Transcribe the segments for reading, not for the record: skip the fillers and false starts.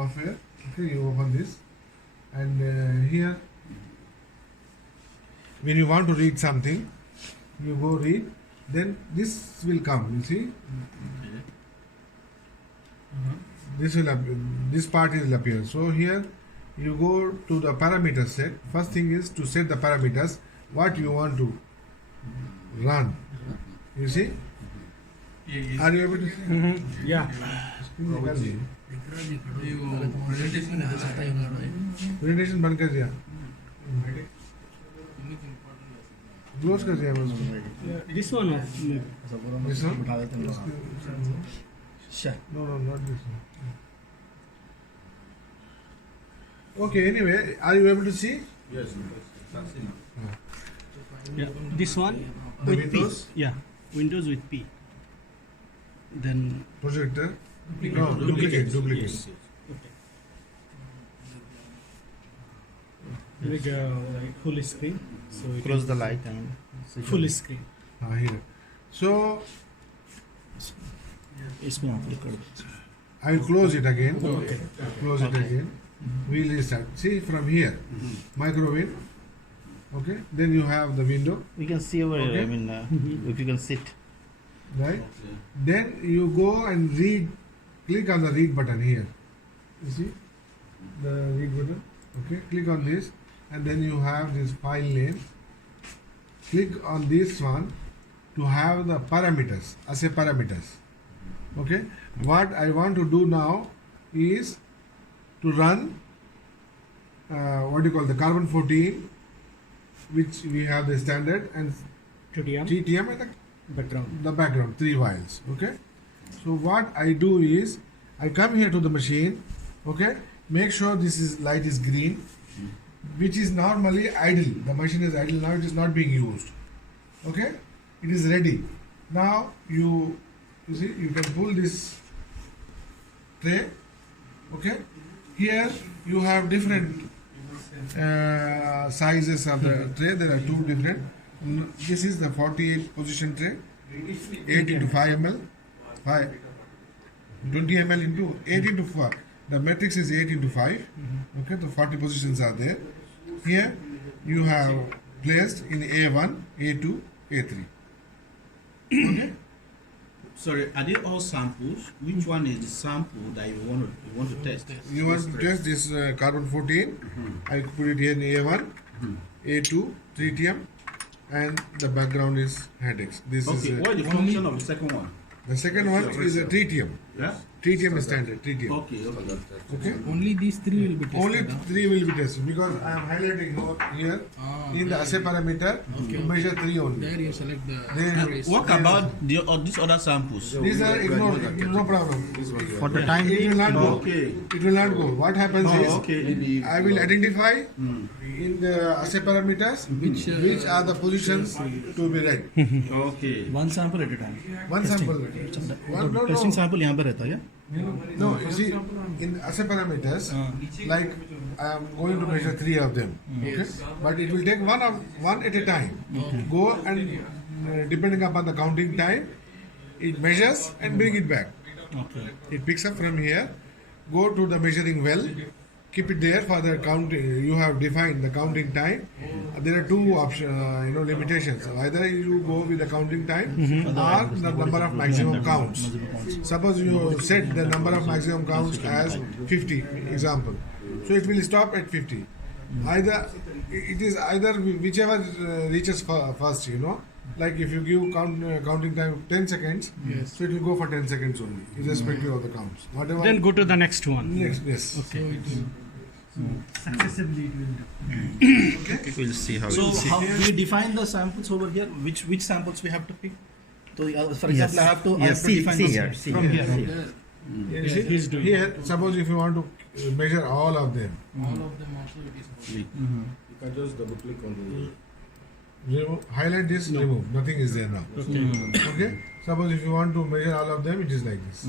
software. Okay, you open this, and here, when you want to read something, you go read. Then this will come. You see, this part will appear. So here, you go to the parameter set. First thing is to set the parameters. What you want to run. You see? Are you able to see? Yeah. Presentation बंद कर दिया, close कर दिया बस. This one. This one? No, not this one. Okay, anyway, are you able to see? Yes. Yeah. This one The with Windows? P. Yeah. Windows with P. Then Projector? No, duplicate. Yes. like full screen. So you Close can the light and see full screen. Here. So, इसमें आप click कर दो. I will close it again. Okay. Close it again. We'll restart. See from here, microwave. Okay. Then you have the window, We can see over Okay. I mean, if you can sit. right? Then you go and read. Click on the read button here. You see the read button. Okay. Click on this, and then you have this file name. Click on this one to have the parameters. As a parameters. Okay. What I want to do now is to run what do you call the carbon 14, which we have the standard, and TTM TTM and background. the background, 3 files. Okay. So what I do is I come here to the machine. Okay. Make sure this is light is green, which is normally idle. The machine is idle now. It is not being used. Okay. It is ready. Now you see you can pull this tray. Okay. Here you have different sizes of the tray. There are 2 different. This is the 48 position tray, 8 into 5 ml, 20 ml into 8 into 5. The matrix is 8 into 5. Okay, the 40 positions are there. Here you have placed in A1, A2, A3. Okay. Sorry, are they all samples? Which one is the sample that you want to test? You want to test this carbon 14? I put it here in A1, A2, tritium, and the background is headaches. This Okay, is what is the function of the second one? the second one is a tritium. Yeah? Tritium is standard. Tritium. Okay. Okay. Only these 3 will be tested. Only huh? 3 will be tested because I am highlighting here in the assay parameter. You measure 3 only. There you select the There- trace. What about these other samples? These are ignored. No problem. For the time It will not go. Okay. It will not go. What happens is Okay. I will identify in the assay parameters which are the positions to be read. Okay. one sample at a time. One sample. One, no, testing no. Sample यहाँ पे रहता है क्या? No, you see, in assay parameters, like I am going to measure 3 of them, okay? But it will take one at a time. Go and depending upon the counting time, it measures and bring it back. Okay. It picks up from here, go to the measuring well, keep it there for the count. You have defined the counting time. There are 2 options, limitations. Either you go with the counting time or the number of maximum counts. Suppose you set the number of maximum counts as 50, example. So it will stop at 50. It is either whichever reaches first, Like if you give counting time 10 seconds, so it will go for 10 seconds only, irrespective of the counts. Whatever. Then go to the next one. Next, yes. Successively it will do. We'll see how. So So how- we define the samples over here. Which samples we have to pick? So for example, I have to define see this here, see From here. here. You see, He's doing. here, suppose if you want to measure all of them, All of them also it is. You can just double click on the. highlight this, remove. Nothing is there now. Okay? Suppose if you want to measure all of them, it is like this.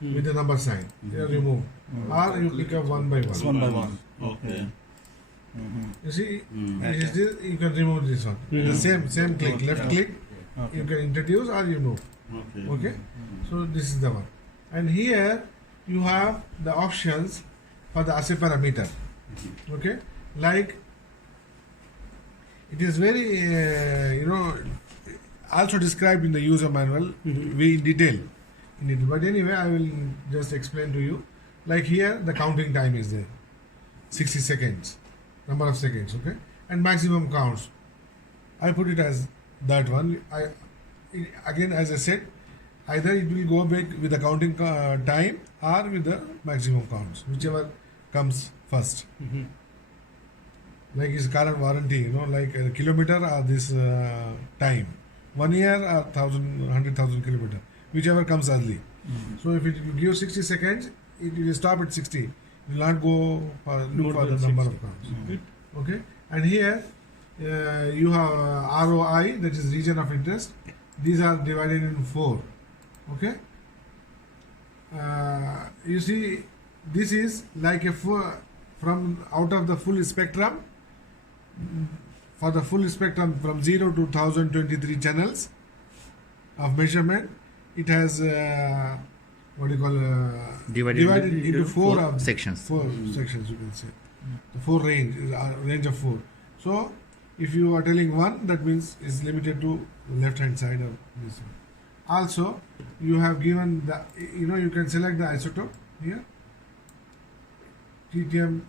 With the number sign. Here, remove. Or you pick up one by It's one. one by one. Okay. You see, it is this, you can remove this one. The same click. Left click, you can introduce or you move. Okay. Okay? So this is the one. And here you have the options for the assay parameter. Okay, like it is very also described in the user manual. We detail in it, but anyway, I will just explain to you. Like here, the counting time is there, 60 seconds, number of seconds. Okay, and maximum counts. I put it as that one. Again, as I said, either it will go back with the counting time or with the maximum counts, whichever comes first. Like his current warranty, like a kilometer or this time, 1 year or 100,000 kilometer, whichever comes early. So if it will give 60 seconds, it will stop at 60. It will not go look for the number of counts. Okay, and here you have ROI, that is region of interest. These are divided in 4. Okay, you see, this is like from out of the full spectrum. For the full spectrum from 0 to 1023 channels of measurement, it has divided into four sections. 4 sections, you can say. The 4 range of 4. So if you are telling 1, that means it's limited to left hand side of this one. Also, you have given the, you can select the isotope here. Tritium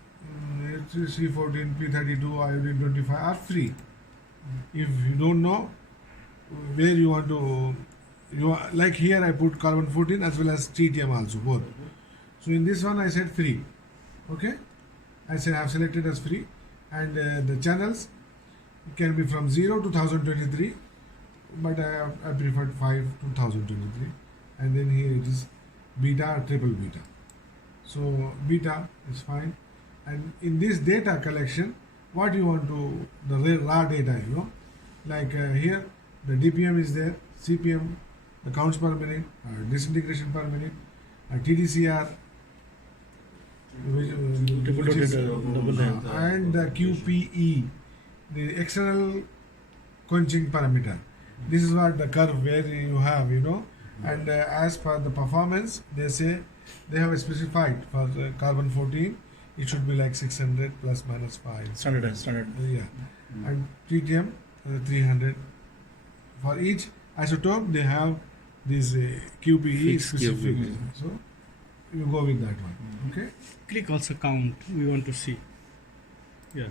C14, P32, iodine 25 are free. If you don't know where you want to, like here I put carbon 14 as well as tritium also, both. So in this one I said free. Okay, I say I have selected as free, and the channels can be from 0 to 1023, but I preferred 5 to 1023, and then here it is beta or triple beta. So beta is fine. And in this data collection, what you want to, the raw data, like here, the DPM is there, CPM, the counts per minute, disintegration per minute, TDCR, which is, and the QPE, the external quenching parameter. This is what the curve where you have, and as per the performance, they say they have specified for carbon 14. It should be like 600 plus minus 5. Standard. Yeah. And tritium 300. For each isotope, they have this QPE Fixed specific. QPE. So you go with that one. Okay. Click also count. We want to see. Yeah.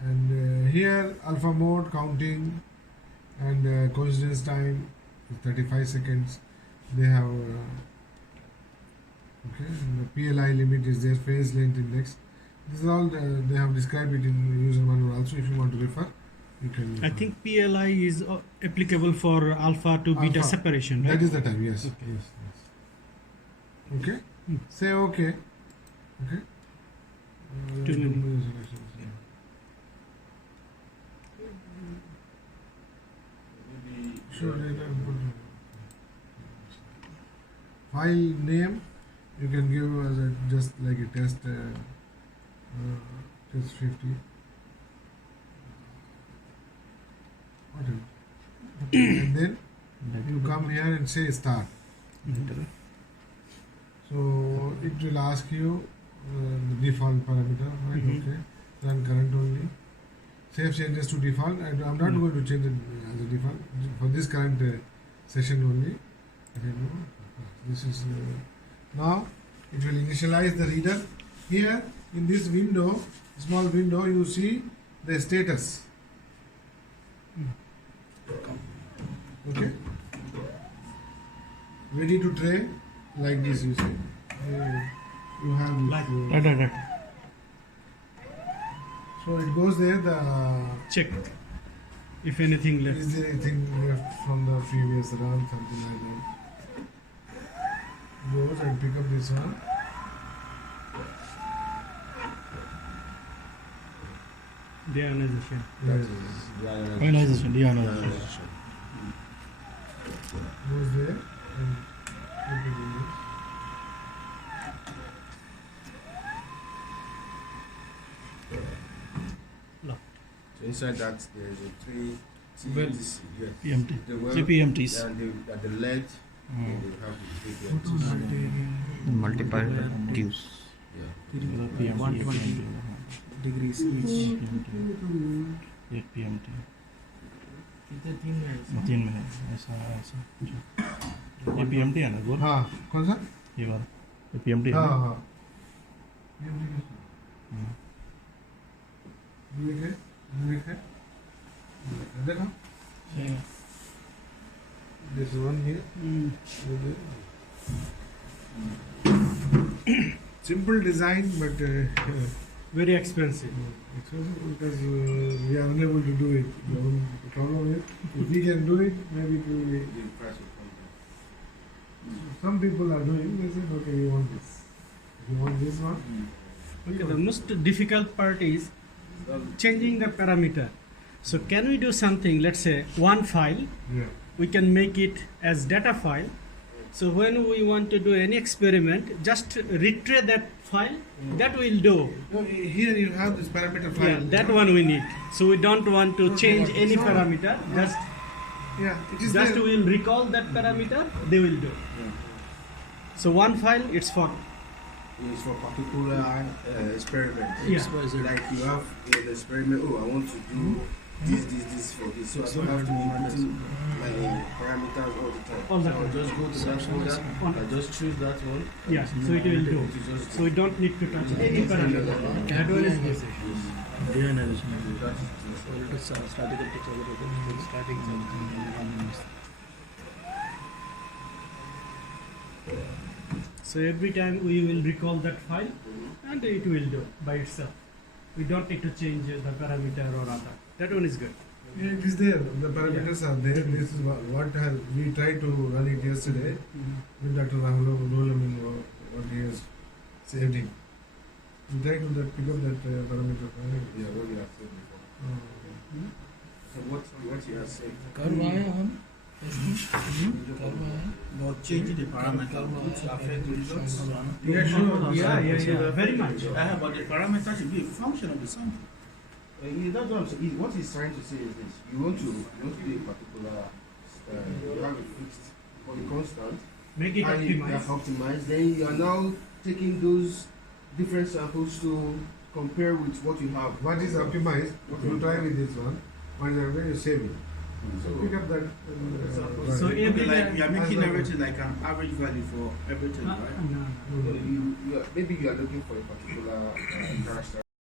And here alpha mode counting and coincidence time is 35 seconds. They have. Okay, and the PLI limit is there, phase length index. This is all they have described it in user manual also. If you want to refer, you can. I think PLI is applicable for alpha to beta Alpha. separation, right? That is the time, yes. Okay. Yes. Okay. Say okay. Okay. Too many. Sure. File name. You can give as just like a test, test 50. Whatever. And then you come here and say start. So it will ask you the default parameter, right? Okay. Run current only. Save changes to default. And I'm not going to change it as a default for this current session only. This is. Now it will initialize the reader. Here in this window, small window, you see the status. Okay. Ready to tray, like this you see. You have this, Right. so it goes there. The Check if anything left. is there anything left from the previous run, something like that. Goes and pick up this one. Deionization. That Yes. is Ionization, deionization. Goes there and put it in this. So inside that there is a three Well, TMTC. Yes. PMT. The well, 3 PMTs. And at the left, Mm. they have the three Photo PMTs. material. multiple dues. Yeah. 120 degrees each. एक PMT कितने 3 में है इसमें? 3 में है ऐसा ऐसा ये PMT है ना गोल हाँ कौन सा ये वाला ये PMT है हाँ ना? हाँ लिखे लिखे देखो this one here simple design but Very expensive. expensive because we are unable to do it. The problem is if we can do it, maybe it will be. The price will come down. Some people are doing. They say, okay, we want this. You want this one? Okay, the most difficult part is changing the parameter. So can we do something? Let's say one file, Yeah. we can make it as data file. So when we want to do any experiment, just retrieve that file. That will do. No, here you have this parameter file. Yeah, that one we need. So we don't want to change any parameter. Just Yeah, it is just there. we'll recall that parameter. They will do. So one file, it's for It's for particular experiment. Yeah. Like you have the experiment. Oh, I want to do this for this. So I don't have to be putting my parameters all the time. All the So I'll time. just go to that folder. On- I just choose that one. yeah. So it will do. It will just So we don't need to touch any parameter. That one is basic. Realization that is It is statical picture. Static. So every time we will recall that file and it will do by itself. We don't need to change the parameter or other. That one is good. Yeah, it is there. The parameters are there. This is what we tried to run it yesterday with Dr. Rahul what he has saved him. We tried to pick up that parameter file. yeah, what we have said before. So what you have said. Curve आया हम curve आया But changing the parameter would affect the results. Yeah, sure. Yeah. Very much. But the parameter should be a function of the sample. That's what I'm saying. What he's trying to say is this: you want to do a particular, you have a fixed or a constant, Make it and you optimized. have optimized. Then you are now taking those different samples to compare with what you have. What is optimized? You try with this one. What is when you save it. So pick up that. So Okay, every like you are making As a- everything like an average value for everything, right? No. Maybe you are looking for a particular character.